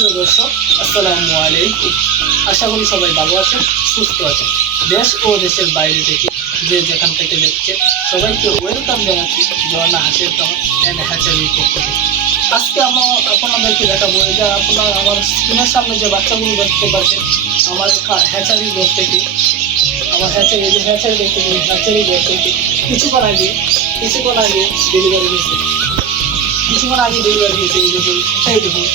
সুপ্রিয় দর্শক, আসসালামু আলাইকুম। আশা করি সবাই ভালো আছেন, সুস্থ আছেন। দেশ ও দেশের বাইরে থেকে যে যেখান থেকে দেখছেন সবাইকে ওয়েলকাম জানাচ্ছি ঝর্ণা হাসির খামার অ্যান্ড হ্যাচারির পক্ষ থেকে। আজকে আপনাদেরকে দেখাবো যে আপনার আমার স্ক্রিনের সামনে যে বাচ্চাগুলো দেখতে পাচ্ছেন আমার হ্যাচারির ঘর থেকে, আমার হ্যাচারি দেখতে হ্যাচারি ঘর থেকে কিছুক্ষণ আগে ডেলিভারি হয়েছে। এই দেখুন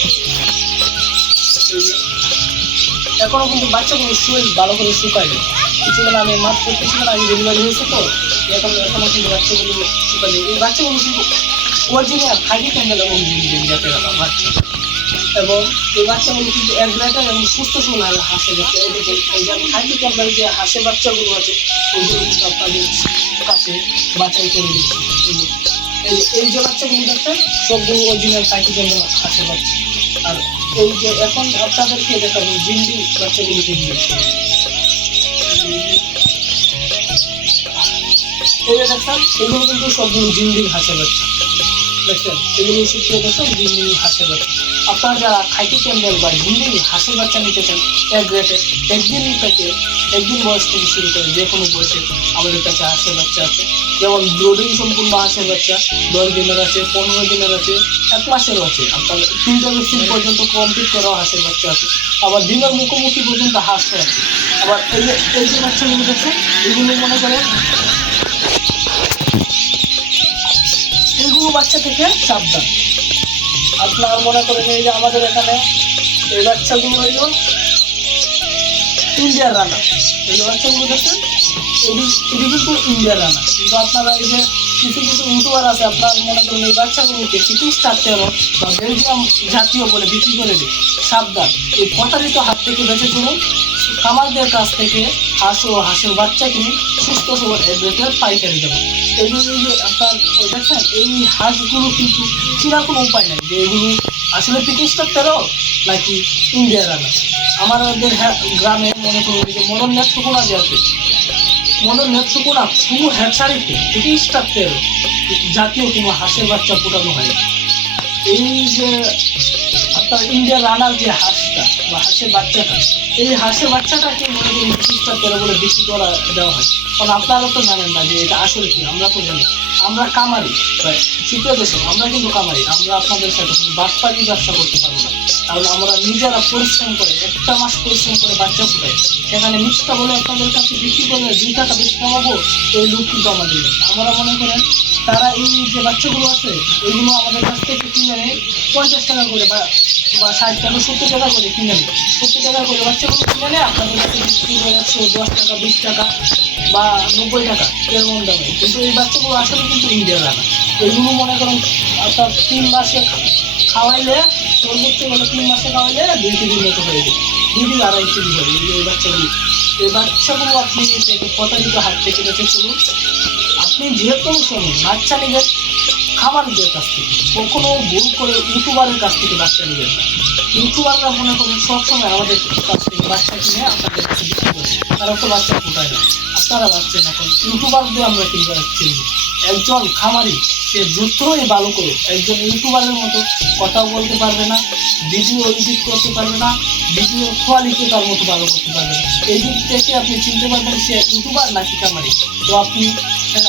এখনো কিন্তু বাচ্চাগুলো শরীর ভালো করে শুকায়নি। কিছুক্ষণ আগে ডেলিভারি হয়েছে, তো এখনো কিন্তু বাচ্চাগুলো শুকায়নি। এই বাচ্চাগুলো কিন্তু অরিজিনাল খাঁটি ক্যান্ডেল এবং জাতের বাচ্চা, এবং এই বাচ্চাগুলো কিন্তু এক গ্রেটার এবং সুস্থ সবল হাঁসের বাচ্চা। এই যে খাঁটি ক্যান্ডেল যে হাঁসের বাচ্চাগুলো আছে ওইগুলো কিন্তু আপনাদের কাছে বাচ্চাই করে দিচ্ছে। এই যে বাচ্চাগুলো দেখছেন সবগুলো অরিজিনাল খাঁটি ক্যান্ডেল হাঁসের বাচ্চা। আর এই যে এখন আপনাদেরকে দেখাবো জিন্দি বাচ্চাগুলো কিনবে। এই যে দেখছেন এগুলো কিন্তু সবগুলো জিন্দির হাঁসের বাচ্চা। দেখছেন এগুলো সুপ্রিয় দর্শক জিন্দির হাঁসের বাচ্চা। আপনারা যারা খাঁটি ক্যান্ডেল বা জিন্দির হাঁসের বাচ্চা নিতে চান এক গ্রেটে একদিন বয়স থেকে শুরু করে যে কোনো বয়সে আমাদের কাছে হাঁসের বাচ্চা আছে। যেমন ব্রোডিং সম্পূর্ণ হাঁসের বাচ্চা 10 দিনের আছে, 15 দিনের আছে, 1 মাসেরও আছে। আপনার 3টা ভ্যাকসিন পর্যন্ত কমপ্লিট করা হাঁসের বাচ্চা আছে। আবার ডিমের মুখোমুখি পর্যন্ত হাঁসও আছে। আবার এই যে বাচ্চাগুলো দেখছেন এগুলো মনে করেন এইগুলো বাচ্চা থেকে সাবধান। আপনার মনে করেন এই যে আমাদের এখানে এই বাচ্চাগুলো হইল ইন্ডিয়ার রানা। এই যে বাচ্চাগুলো দেখছেন এটি কিন্তু ইন্ডিয়ার রানা। কিন্তু আপনারা এই যে কিছু ইউটিউবার আছে, আপনার মনে করেন এই বাচ্চাগুলোকে চিটিং স্টার তেরো বা বেলজিয়াম জাতীয় বলে বিক্রি করে দিই। সাবধান, এই প্রতারিত হাত থেকে বেঁচে চলুন। খামারদের কাছ থেকে হাঁস ও হাঁসের বাচ্চা কিনে সুস্থ সবল রেটের পাইকারি দেবেন। এগুলো যে আপনার দেখছেন এই হাঁসগুলো কিন্তু চিনার কোনো উপায় নাই যে এগুলো আসলে চিটিং স্টার তেরো নাকি ইন্ডিয়ার রানা। আমাদের গ্রামে মনে করুন যে মদন নেত্রকোনা যে আছে, মদন নেত্রকোনা পুরো হ্যাচারিতে চিটিং স্টার তেরো জাতীয় কোনো হাঁসের বাচ্চা ফোটানো হয়। এই যে আপনার ইন্ডিয়ার রানার যে হাঁসটা বা হাঁসের বাচ্চাটা, এই হাঁসের বাচ্চাটাকে মনে করি চিটিং স্টার তেরো বলে বিক্রি করা দেওয়া হয়। কারণ আপনারা তো জানেন না যে এটা আসলে কি। আমরা তো জানি আমরা কামারি, সুপ্রিয় দর্শক আমরা কিন্তু কামারি। আমরা আপনাদের সাথে কোনো বাটপাড়ি ব্যবসা করতে পারবো না। কারণ আমরা নিজেরা পরিশ্রম করে 1টা মাস পরিশ্রম করে বাচ্চা ফুটাই, সেখানে মিথ্যা বলে আপনাদের কাছে বিক্রি করলে 2 টাকা বেশি কামাবো, এই লোক কিন্তু আমাদের নেই। আমরা মনে করেন তারা এই যে বাচ্চাগুলো আছে এগুলো আমাদের কাছ থেকে কিনে নেয় 50 টাকা করে বা 60 টাকা 70 টাকা করে কিনে নেয়। 70 টাকা করে বাচ্চাগুলো কিনে নেয় আপনাদের কাছে বিক্রি করে 110 টাকা 20 টাকা বা 90 টাকা এরকম দামে। কিন্তু এই বাচ্চাগুলো আসলে কিন্তু ইন্ডিয়ার রানা। এগুলো মনে করেন আপনার 3 মাসে খাওয়াইলে, সর্বোচ্চ বলে 3 মাসে খাওয়াইলে 2 কেজির মতো হয়ে যায়, 2 থেকে 2.5 কেজি হবে এই বাচ্চাগুলো। আপনি প্রতারিত হাত থেকে বেঁচে চলুন। আপনি যে কোনো সময় বাচ্চা নেবেন খামারদের কাছ থেকে, কখনো ভুল করে ইউটিউবারের কাছ থেকে বাচ্চা নেবেন না। ইউটিউবাররা মনে করেন সবসময় আমাদের কাছ থেকে বাচ্চা কিনে আপনাদের কাছে বিক্রি করে, তারা তো বাচ্চা ফোটায় না। আপনারা বাচ্চা এখন ইউটিউবার দিয়ে আমরা কিনবো। একজন খামারি সে যতই ভালো করে একজন ইউটিউবারের মতো কথাও বলতে পারবে না, ভিডিও এডিট করতে পারবে না, ভিডিও কোয়ালিটি তার মতো ভালো করতে পারবে না। এই দিক থেকে আপনি চিনতে পারবেন সে ইউটিউবার নাকি খামারি। তো আপনি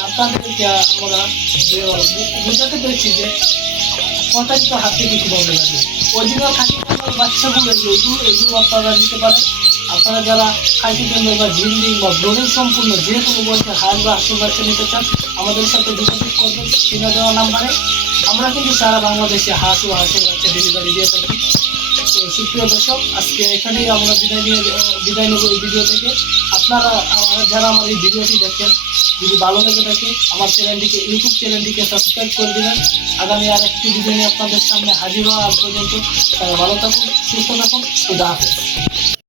আপনাদেরকে আমরা বোঝাতে পেরেছি যে প্রতারিত হাত থেকে কীভাবে লাগবে। অরিজিনাল খাঁটি ক্যান্ডেল বাচ্চাগুলো এগুলো আপনারা নিতে পারেন। আপনারা যারা খাঁটি ক্যান্ডেল বা জিন্ডিং বা ব্রোডিং সম্পূর্ণ যে কোনো বয়সে হাঁস বা হাঁসের বাচ্চা নিতে চান আমাদের সাথে যোগাযোগ করবেন কিনে দেওয়া নাম্বারে। আমরা কিন্তু সারা বাংলাদেশে হাঁস ও হাঁসের বাচ্চা ডেলিভারি দিয়ে থাকি। তো সুপ্রিয় দর্শক আজকে এখানেই আমরা বিদায় নেব এই ভিডিও থেকে। আপনারা যারা আমার এই ভিডিওটি দেখেন যদি ভালো লেগে থাকে আমার ইউটিউব চ্যানেলটিকে সাবস্ক্রাইব করে দেবেন। আগামী আরেকটি ভিডিও নিয়ে আপনাদের সামনে হাজির হওয়া আজ পর্যন্ত ভালো থাকুন, সুস্থ থাকুন, খুদা হাফেজ।